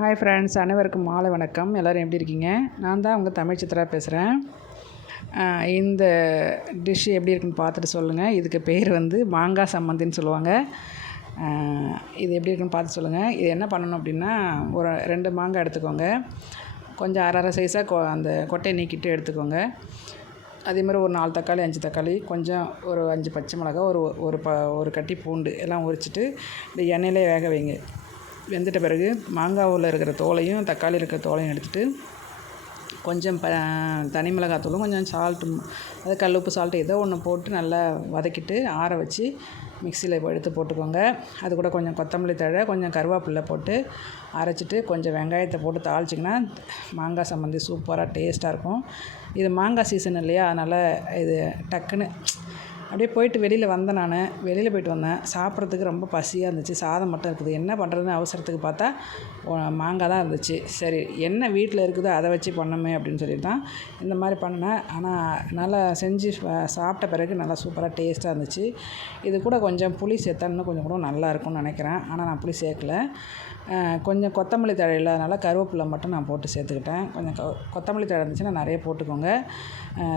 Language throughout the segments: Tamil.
ஹாய் ஃப்ரெண்ட்ஸ் அனைவருக்கும் மாலை வணக்கம். எல்லோரும் எப்படி இருக்கீங்க? நான் தான் உங்கள் தமிழ் சித்ரா பேசுகிறேன் இந்த டிஷ் எப்படி இருக்குன்னு பார்த்துட்டு சொல்லுங்கள் இதுக்கு பேர் வந்து மாங்காய் சம்மந்தின்னு சொல்லுவாங்க. இது எப்படி இருக்குன்னு பார்த்து சொல்லுங்கள் இது என்ன பண்ணணும் அப்படின்னா ஒரு ரெண்டு மாங்காய் எடுத்துக்கோங்க. கொஞ்சம் அரை அரை சைஸாக கொ அந்த கொட்டையை நீக்கிட்டு எடுத்துக்கோங்க. அதே மாதிரி ஒரு நாலு தக்காளி அஞ்சு தக்காளி கொஞ்சம் ஒரு அஞ்சு பச்சை மிளகா ஒரு ஒரு ப ஒரு கட்டி பூண்டு எல்லாம் உரிச்சிட்டு இந்த எண்ணெயிலே வேக வைங்க. வெந்துட்ட பிறகு மாங்காவில் இருக்கிற தோலையும் தக்காளி இருக்கிற தோலையும் எடுத்துகிட்டு கொஞ்சம் ப தனி மிளகாத்தூளும் கொஞ்சம் சால்ட்டும் அது கல் உப்பு சால்ட்டு ஏதோ ஒன்று போட்டு நல்லா வதக்கிட்டு ஆற வச்சு மிக்சியில் எடுத்து போட்டுக்கோங்க. அது கூட கொஞ்சம் கொத்தமல்லி தழை கொஞ்சம் கருவேப்பில்லை போட்டு அரைச்சிட்டு கொஞ்சம் வெங்காயத்தை போட்டு தாளிச்சிங்கன்னா மாங்காய் சம்மந்தி சூப்பராக டேஸ்ட்டாக இருக்கும். இது மாங்காய் சீசன் இல்லையா? அதனால் இது டக்குன்னு அப்படியே போயிட்டு வெளியில் வந்தேன் நான். வெளியில் போயிட்டு வந்தேன். சாப்பிட்றதுக்கு ரொம்ப பசியாக இருந்துச்சு. சாதம் மட்டும் இருக்குது. என்ன பண்ணுறதுன்னு அவசரத்துக்கு பார்த்தா மாங்காய் தான் இருந்துச்சு. சரி என்ன வீட்டில் இருக்குதோ அதை வச்சு பண்ணமே அப்படின்னு சொல்லி தான் இந்த மாதிரி பண்ணினேன் ஆனால் நல்லா செஞ்சு சாப்பிட்ட பிறகு நல்லா சூப்பராக டேஸ்ட்டாக இருந்துச்சு. இது கூட கொஞ்சம் புளி சேர்த்தா இன்னும் கொஞ்சம் கூட நல்லா இருக்கும்னு நினைக்கிறேன். ஆனால் நான் புளி சேர்க்கல. கொஞ்சம் கொத்தமல்லி தழை இல்லாதனால கருவேப்பிலை மட்டும் நான் போட்டு சேர்த்துக்கிட்டேன். கொஞ்சம் கொத்தமல்லி தழை இருந்துச்சுன்னா நிறைய போட்டுக்கோங்க.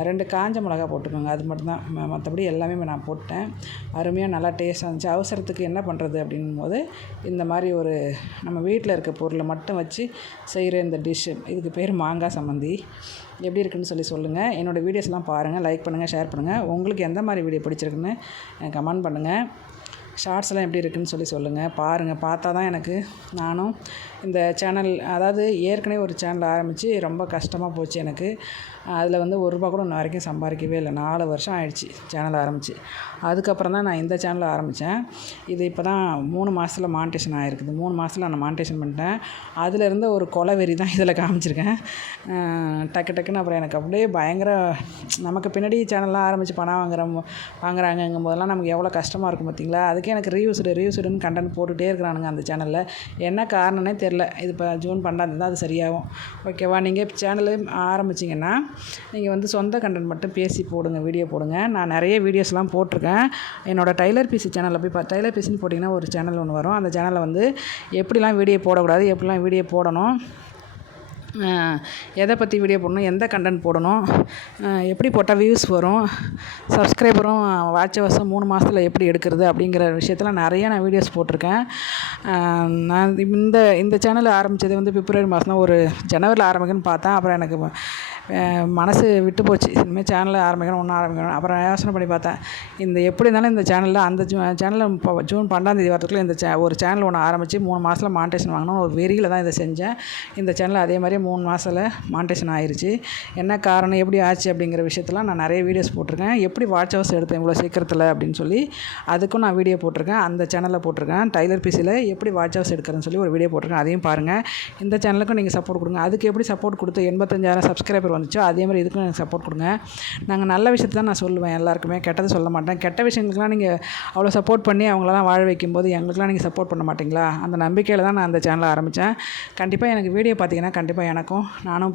ரெண்டு காஞ்ச மிளகா போட்டுக்கோங்க. அது மட்டும்தான். மற்றபடி எல்லாம் எல்லாமே நான் போட்டேன். அருமையாக நல்லா டேஸ்ட்டாக இருந்துச்சு. அவசரத்துக்கு என்ன பண்ணுறது அப்படின் போது இந்த மாதிரி ஒரு நம்ம வீட்டில் இருக்க பொருளை மட்டும் வச்சு செய்கிற இந்த டிஷ்ஷு இதுக்கு பேர் மாங்காய் சம்மந்தி. எப்படி இருக்குன்னு சொல்லி சொல்லுங்கள் என்னோடய வீடியோஸ்லாம் பாருங்கள் லைக் பண்ணுங்கள் ஷேர் பண்ணுங்கள் உங்களுக்கு எந்த மாதிரி வீடியோ பிடிச்சிருக்குன்னு கமெண்ட் பண்ணுங்கள் ஷார்ட்ஸ்லாம் எப்படி இருக்குதுன்னு சொல்லி சொல்லுங்கள் பாருங்கள் பார்த்தா தான் எனக்கு நானும் இந்த சேனல் அதாவது ஏற்கனவே ஒரு சேனல் ஆரம்பித்து ரொம்ப கஷ்டமாக போச்சு எனக்கு. அதில் வந்து ஒரு ரூபா கூட இன்ன வரைக்கும் சம்பாதிக்கவே இல்லை. நாலு வருஷம் ஆயிடுச்சு சேனல் ஆரம்பித்து அதுக்கப்புறம் தான் நான் இந்த சேனல் ஆரம்பித்தேன் இது இப்போ தான் மூணு மாதத்தில் மானிட்டேஷன் ஆகிருக்குது மூணு மாதத்தில் நான் மானிட்டேஷன் பண்ணிட்டேன். அதிலிருந்து ஒரு கொலவெறி தான் இதில் காமிச்சிருக்கேன். டக்கு டக்குன்னு அப்புறம் எனக்கு அப்படியே பயங்கர நமக்கு பின்னாடி சேனல்லாம் ஆரம்பித்து பணம் வாங்குற வாங்குறாங்கங்கும் போதெல்லாம் நமக்கு எவ்வளோ கஷ்டமாக இருக்கும் பார்த்தீங்களா வரைக்கும் எனக்கு ரீயூஸ்டு ரீயூஸ்டுன்னு கண்டென்ட் போட்டுகிட்டே இருக்கிறானுங்க அந்த சேனலில் என்ன காரணம்னே தெரில இது இப்போ ஜூன் பன்னெண்டாம் தான் அது சரியாகும். ஓகேவா நீங்கள் சேனலு ஆரம்பிச்சிங்கன்னா நீங்கள் வந்து சொந்த கண்டென்ட் மட்டும் பேசி போடுங்க வீடியோ போடுங்க. நான் நிறைய வீடியோஸ்லாம் போட்டிருக்கேன். என்னோடய டைலர் பிசி சேனலில் போய் பா டைலர் பிசின்னு போட்டிங்கன்னா ஒரு சேனல் ஒன்று வரும். அந்த சேனலில் வந்து எப்படிலாம் வீடியோ போடக்கூடாது எப்படிலாம் வீடியோ போடணும் எதை பற்றி வீடியோ போடணும்? எந்த கண்டென்ட் போடணும்? எப்படி போட்டால் வியூஸ் வரும்? சப்ஸ்கிரைபரும் வாட்ச் வருஷம் மூணு மாதத்தில் எப்படி எடுக்கிறது அப்படிங்கிற விஷயத்தில் நிறைய நான் வீடியோஸ் போட்டிருக்கேன். நான் இந்த இந்த சேனல் ஆரம்பித்தது வந்து பிப்ரவரி மாதம் ஒரு ஜனவரியில் ஆரம்பிக்குன்னு பார்த்தேன். அப்புறம் எனக்கு மனசு விட்டு போச்சு. இனிமேல் சேனலில் ஆரம்பிக்கணும் ஒன்றும் ஆரம்பிக்கணும். அப்புறம் யோசனை பண்ணி பார்த்தேன். இந்த எப்படி இருந்தாலும் இந்த சேனலில் அந்த சேனலில் இப்போ ஜூன் பன்னெண்டாந்தேதி வரத்துக்குள்ள இந்த சே ஒரு சேனல் ஒன்று ஆரம்பித்து மூணு மாதத்தில் மானிட்டேஷன் வாங்கணும். ஒரு வெறியில் தான் இதை செஞ்சேன். இந்த சேனல் அதே மாதிரி மூணு மாதத்தில் மானிட்டேஷன் ஆயிடுச்சு என்ன காரணம் எப்படி ஆச்சு அப்படிங்கிற விஷயத்தெலாம் நான் நிறைய வீடியோஸ் போட்டிருக்கேன். எப்படி வாட்ச் ஹவர்ஸ் எடுத்தேன் இவ்வளோ சீக்கிரத்தில் அப்படின்னு சொல்லி அதுக்கும் நான் வீடியோ போட்டிருக்கேன். அந்த சேனலில் போட்டிருக்கேன். டைலர் பிசியில் எப்படி வாட்ச் ஹவர்ஸ் எடுக்கிறேன்னு சொல்லி ஒரு வீடியோ போட்டிருக்கேன். அதையும் பாருங்கள் இந்த சேனலுக்கும் நீங்கள் சப்போர்ட் கொடுங்க. அதுக்கு எப்படி சப்போர்ட் கொடுத்து எண்பத்தஞ்சாயிரம் சப்ஸ்கிரைபர் வந்துச்சோ அதே மாதிரி இதுக்கும் எனக்கு சப்போர்ட் கொடுங்க. நாங்கள் நல்ல விஷயத்தை தான் நான் சொல்லுவேன் எல்லாருக்குமே. கெட்டது சொல்ல மாட்டேன். கெட்ட விஷயங்களுக்குலாம் நீங்கள் அவ்வளோ சப்போர்ட் பண்ணி அவங்களெல்லாம் வாழ வைக்கும்போது எங்களுக்குலாம் நீங்கள் சப்போர்ட் பண்ண மாட்டிங்களா? அந்த நம்பிக்கையில் தான் நான் அந்த சேனலை ஆரம்பித்தேன் கண்டிப்பாக எனக்கு வீடியோ பார்த்தீங்கன்னா கண்டிப்பாக எனக்கும் நானும்